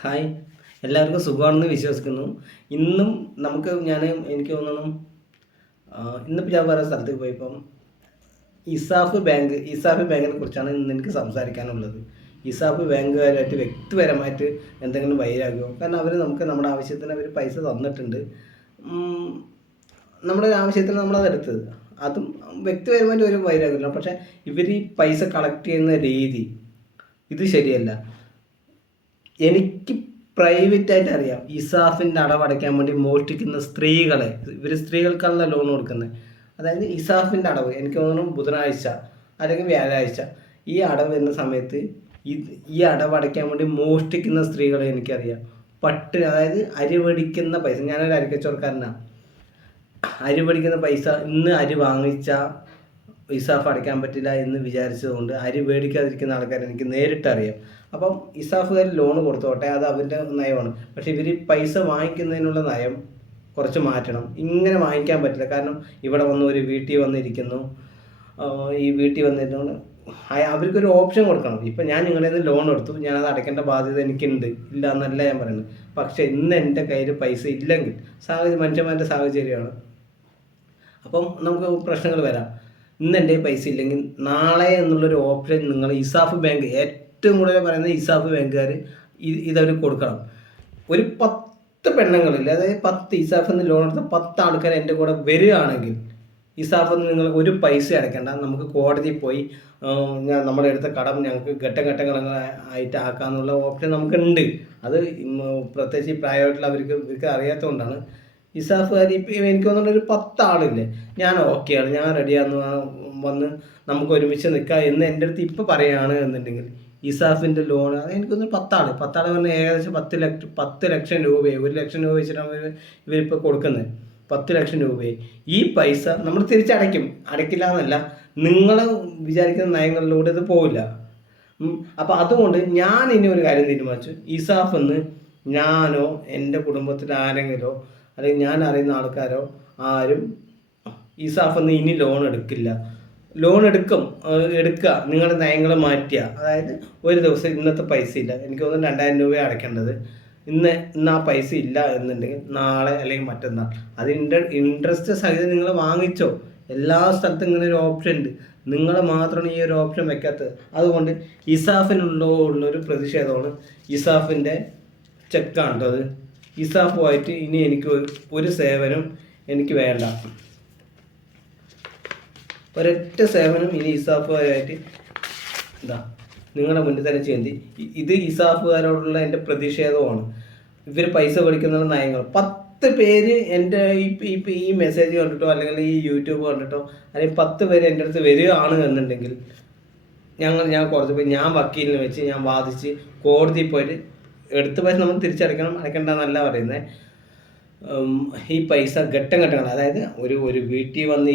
Hi, എല്ലാവർക്കും സുഖമാണെന്ന് വിശ്വസിക്കുന്നു. ഇന്നും എനിക്ക് തോന്നുന്നു, ഇന്നിപ്പോൾ ഞാൻ വേറെ സ്ഥലത്തേക്ക് പോയപ്പം ഇസാഫ് ബാങ്കിനെ കുറിച്ചാണ് ഇന്ന് എനിക്ക് സംസാരിക്കാനുള്ളത്. ഇസാഫ് ബാങ്കുകാരായിട്ട് വ്യക്തിപരമായിട്ട് എന്തെങ്കിലും വൈരാഗ്യമോ? കാരണം നമ്മുടെ ആവശ്യത്തിന് അവർ പൈസ തന്നിട്ടുണ്ട്. നമ്മുടെ ഒരു ആവശ്യത്തിന് നമ്മളതെടുത്തത്. അതും വ്യക്തിപരമായിട്ട് ഒരു വൈരാഗ്യമില്ല. പക്ഷേ ഇവർ ഈ പൈസ കളക്ട് ചെയ്യുന്ന രീതി ഇത് ശരിയല്ല. എനിക്ക് പ്രൈവറ്റായിട്ട് അറിയാം, ഇസാഫിൻ്റെ അടവടയ്ക്കാൻ വേണ്ടി മോഷ്ടിക്കുന്ന സ്ത്രീകളെ. സ്ത്രീകൾക്കുള്ള ലോൺ കൊടുക്കുന്നത്. അതായത് ഇസാഫിൻ്റെ അടവ് എനിക്ക് തോന്നുന്നു ബുധനാഴ്ച അല്ലെങ്കിൽ വ്യാഴാഴ്ച ഈ അടവ് വരുന്ന സമയത്ത് ഈ അടവടയ്ക്കാൻ വേണ്ടി മോഷ്ടിക്കുന്ന സ്ത്രീകളെ എനിക്കറിയാം. അതായത് അരി മേടിക്കുന്ന പൈസ. ഞാനൊരു അരിക്കച്ചവടക്കാരനാണ്. അരി മേടിക്കുന്ന പൈസ ഇന്ന് അരി വാങ്ങിച്ച ഇസാഫ് അടയ്ക്കാൻ പറ്റില്ല എന്ന് വിചാരിച്ചതുകൊണ്ട് അരി മേടിക്കാതിരിക്കുന്ന ആൾക്കാരെ എനിക്ക് നേരിട്ടറിയാം. അപ്പം ഇസാഫുകാർ ലോൺ കൊടുത്തോട്ടെ, അത് അവരുടെ നയമാണ്. പക്ഷേ ഇവർ പൈസ വാങ്ങിക്കുന്നതിനുള്ള നയം കുറച്ച് മാറ്റണം. ഇങ്ങനെ വാങ്ങിക്കാൻ പറ്റില്ല. കാരണം ഇവിടെ ഒരു വീട്ടിൽ വന്നിരിക്കുന്നു. ഈ വീട്ടിൽ വന്നിരുന്നുകൊണ്ട് അവർക്കൊരു ഓപ്ഷൻ കൊടുക്കണം. ഇപ്പം ഞാൻ നിങ്ങളുടെ നിന്ന് ലോൺ എടുത്തു, ഞാനത് അടയ്ക്കേണ്ട ബാധ്യത എനിക്കുണ്ട്, ഇല്ല എന്നല്ല ഞാൻ പറയുന്നത്. പക്ഷേ ഇന്ന് എൻ്റെ കയ്യിൽ പൈസ ഇല്ലെങ്കിൽ മനുഷ്യന്മാരുടെ സാഹചര്യമാണ്. അപ്പം നമുക്ക് പ്രശ്നങ്ങൾ വരാം. ഇന്ന് എൻ്റെ പൈസ ഇല്ലെങ്കിൽ നാളെ എന്നുള്ളൊരു ഓപ്ഷൻ നിങ്ങൾ ഇസാഫ് ബാങ്ക്, ഏറ്റവും കൂടുതൽ പറയുന്നത് ഇസാഫ് ബാങ്കുകാർ ഇതവർ കൊടുക്കണം. ഒരു 10 പെണ്ണുങ്ങളില്ല, അതായത് 10 ഇസാഫിൽ നിന്ന് ലോൺ എടുത്ത 10 ആൾക്കാർ എൻ്റെ കൂടെ വരികയാണെങ്കിൽ ഇസാഫിൽ നിന്ന് നിങ്ങൾ ഒരു പൈസ അടയ്ക്കേണ്ട. നമുക്ക് കോടതിയിൽ പോയി നമ്മുടെ എടുത്ത കടം ഞങ്ങൾക്ക് ഘട്ടങ്ങളായിട്ട് ആക്കാമെന്നുള്ള ഓപ്ഷൻ നമുക്കുണ്ട്. അത് പ്രത്യേകിച്ച് പ്രായമായിട്ടുള്ള ഇവർക്ക് അറിയാത്തതുകൊണ്ടാണ്. ഇസാഫുകാർ ഇപ്പം എനിക്ക് തോന്നുന്നു ഒരു 10 ആളില്ലേ, ഞാൻ ഓക്കെയാണ്, ഞാൻ റെഡിയാന്ന് വന്ന് നമുക്ക് ഒരുമിച്ച് നിൽക്കാം എന്ന് എൻ്റെ അടുത്ത് ഇപ്പോൾ പറയുകയാണ് എന്നുണ്ടെങ്കിൽ ഇസാഫിൻ്റെ ലോൺ അത് എനിക്കൊന്ന് 10 പറഞ്ഞാൽ ഏകദേശം 10 ലക്ഷം രൂപയെ 1 ലക്ഷം രൂപ വെച്ചിട്ടാണ് ഇവരിപ്പോൾ കൊടുക്കുന്നത്. 10 ലക്ഷം രൂപയെ ഈ പൈസ നമ്മൾ അടയ്ക്കില്ല എന്നല്ല, നിങ്ങൾ വിചാരിക്കുന്ന നയങ്ങളിലൂടെ ഇത് പോവില്ല. അപ്പോൾ അതുകൊണ്ട് ഞാൻ ഇനി ഒരു കാര്യം തീരുമാനിച്ചു. ഇസാഫെന്ന് ഞാനോ എൻ്റെ കുടുംബത്തിൽ ആരെങ്കിലോ അല്ലെങ്കിൽ ഞാൻ അറിയുന്ന ആൾക്കാരോ ആരും ഇസാഫെന്ന് ഇനി ലോൺ എടുക്കില്ല. ലോൺ എടുക്കുക, നിങ്ങളുടെ നയങ്ങൾ മാറ്റുക. അതായത് ഒരു ദിവസം ഇന്നത്തെ പൈസ ഇല്ല, എനിക്ക് തോന്നുന്നു 2000 രൂപ അടയ്ക്കേണ്ടത്, ഇന്ന് ആ പൈസ ഇല്ല എന്നുണ്ടെങ്കിൽ നാളെ അല്ലെങ്കിൽ മറ്റന്നാൾ അത് ഇൻട്രസ്റ്റ് സഹിതം നിങ്ങൾ വാങ്ങിച്ചോ. എല്ലാ സ്ഥലത്തും ഇങ്ങനെ ഒരു ഓപ്ഷൻ ഉണ്ട്. നിങ്ങൾ മാത്രമാണ് ഈ ഒരു ഓപ്ഷൻ വെക്കാത്തത്. അതുകൊണ്ട് ഇസാഫിനുള്ളൊരു പ്രതിഷേധമാണ്. ഇസാഫിൻ്റെ ചെക്കാണ് കേട്ടോ അത്. ഇസാഫുമായിട്ട് ഇനി എനിക്ക് ഒരു സേവനം എനിക്ക് വേണ്ട. ഒരൊറ്റ സേവനം ഇനി ഇസാഫുകാരായിട്ട് നിങ്ങളുടെ മുന്നിൽ തന്നെ ചെയ്യുന്നത്. ഇത് ഇസാഫുകാരോടുള്ള എൻ്റെ പ്രതിഷേധമാണ്. ഇവർ പൈസ പഠിക്കുന്ന നയങ്ങൾ 10 പേര് എൻ്റെ ഈ മെസ്സേജ് കണ്ടിട്ടോ അല്ലെങ്കിൽ ഈ യൂട്യൂബ് കണ്ടിട്ടോ അല്ലെങ്കിൽ 10 പേര് എൻ്റെ അടുത്ത് വരികയാണ് എന്നുണ്ടെങ്കിൽ ഞാൻ കുറച്ച് പോയി ഞാൻ വക്കീലിനെ വെച്ച് ഞാൻ വാദിച്ച് കോടതിയിൽ പോയിട്ട് എടുത്ത പൈസ നമ്മൾ അടയ്ക്കണ്ടെന്നല്ല പറയുന്നത്. ഈ പൈസ ഘട്ടങ്ങളാണ്. അതായത് ഒരു വീട്ടിൽ വന്ന്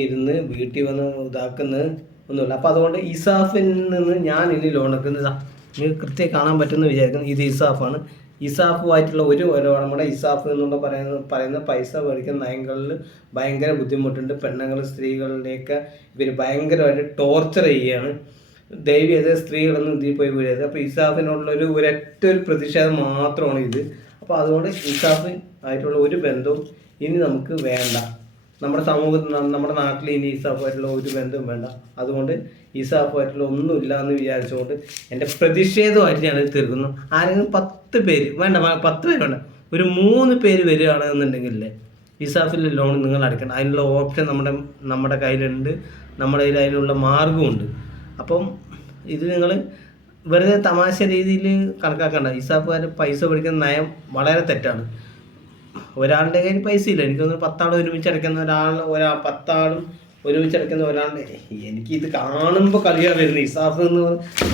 ഇതാക്കുന്നത് ഒന്നുമില്ല. അപ്പോൾ അതുകൊണ്ട് ഇസാഫിൽ നിന്ന് ഞാൻ ഇനി ലോൺ എടുക്കുന്നത് നിങ്ങൾക്ക് കൃത്യമായി കാണാൻ പറ്റുമെന്ന് വിചാരിക്കുന്നു. ഇത് ഇസാഫാണ്. ഇസാഫുമായിട്ടുള്ള നമ്മുടെ ഇസാഫ് എന്നുള്ള പറയുന്ന പൈസ മേടിക്കുന്ന നയങ്ങളിൽ ഭയങ്കര ബുദ്ധിമുട്ടുണ്ട്. സ്ത്രീകളിലേക്ക് ഇവർ ഭയങ്കരമായിട്ട് ടോർച്ചർ ചെയ്യുകയാണ്. ദയവ് ചെയ്ത് സ്ത്രീകളൊന്നും ഇതിൽ പോയി വീഴരുത്. അപ്പോൾ ഇസാഫിനുള്ള ഒരൊറ്റ പ്രതിഷേധം മാത്രമാണ് ഇത്. അപ്പോൾ അതുകൊണ്ട് ഇസാഫ് ആയിട്ടുള്ള ഒരു ബന്ധവും ഇനി നമുക്ക് വേണ്ട. നമ്മുടെ സമൂഹത്തിൽ നമ്മുടെ നാട്ടിൽ ഇനി ഇസാഫുമായിട്ടുള്ള ഒരു ബന്ധവും വേണ്ട. അതുകൊണ്ട് ഇസാഫുമായിട്ടുള്ള ഒന്നുമില്ല എന്ന് വിചാരിച്ചുകൊണ്ട് എൻ്റെ പ്രതിഷേധമായിട്ട് ഞാൻ തീർക്കുന്നു. ആരെങ്കിലും 10 പേര് വേണ്ട, 10 പേര് വേണ്ട, ഒരു 3 പേര് വരികയാണെന്നുണ്ടെങ്കിലേ ഇസാഫിലെ ലോൺ നിങ്ങൾ അടയ്ക്കണം. അതിനുള്ള ഓപ്ഷൻ നമ്മുടെ കയ്യിലുണ്ട്. നമ്മുടെ കയ്യിൽ അതിനുള്ള മാർഗമുണ്ട്. അപ്പം ഇത് നിങ്ങൾ വെറുതെ തമാശ രീതിയിൽ കണക്കാക്കണ്ട. ഇസാഫുകാർ പൈസ പിടിക്കുന്ന നയം വളരെ തെറ്റാണ്. ഒരാളുടെ കയ്യിൽ പൈസ ഇല്ല, എനിക്കൊന്ന് 10 ആൾ ഒരുമിച്ച് അടയ്ക്കുന്ന 10 ആളും ഒരുമിച്ച് അടയ്ക്കുന്ന ഒരാളുടെ എനിക്കിത് കാണുമ്പോൾ കളിയാണ് വരുന്നത്. ഇസാഫ് എന്ന്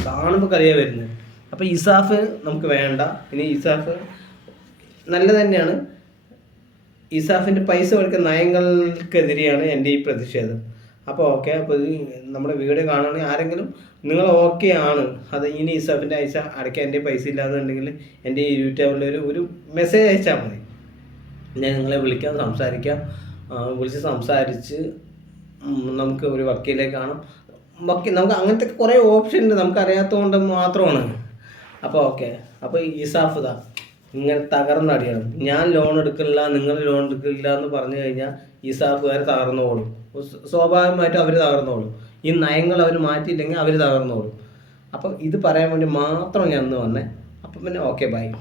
കാണുമ്പോൾ കളിയാണ് വരുന്നത്. അപ്പോൾ ഇസാഫ് നമുക്ക് വേണ്ട. ഇനി ഇസാഫ് നല്ല തന്നെയാണ്. ഇസാഫിൻ്റെ പൈസ കൊടുക്കുന്ന നയങ്ങൾക്കെതിരെയാണ് എൻ്റെ ഈ പ്രതിഷേധം. അപ്പോൾ ഓക്കെ. അപ്പോൾ നമ്മുടെ വീഡിയോ കാണുകയാണെങ്കിൽ ആരെങ്കിലും നിങ്ങൾ ഓക്കെ ആണ്, അത് ഇനി ഇസാഫിൻ്റെ അടയ്ക്കാൻ എൻ്റെ പൈസ ഇല്ലാന്നുണ്ടെങ്കിൽ എൻ്റെ ഈ യൂട്യൂബിൽ ഒരു മെസ്സേജ് അയച്ചാൽ മതി. ഞാൻ നിങ്ങളെ വിളിച്ച് സംസാരിച്ച് നമുക്ക് ഒരു വക്കീലെ കാണാം. നമുക്ക് അങ്ങനത്തെ കുറേ ഓപ്ഷൻ ഉണ്ട്, നമുക്ക് അറിയാത്തത് കൊണ്ട് മാത്രമാണ്. അപ്പോൾ ഓക്കെ. അപ്പോൾ ഇസാഫ് ഇങ്ങനെ തകർന്നടിയണം. ഞാൻ ലോൺ എടുക്കില്ല, നിങ്ങൾ ലോൺ എടുക്കില്ല എന്ന് പറഞ്ഞു കഴിഞ്ഞാൽ ഈ സാഫുകാർ തകർന്നോളും. സ്വാഭാവികമായിട്ടും അവർ തകർന്നോളും. ഈ നയങ്ങൾ അവർ മാറ്റിയില്ലെങ്കിൽ അവർ തകർന്നോളും. അപ്പം ഇത് പറയാൻ വേണ്ടി മാത്രം ഞാൻ ഇന്ന് വന്നേ. അപ്പം പിന്നെ ഓക്കെ, ബൈ.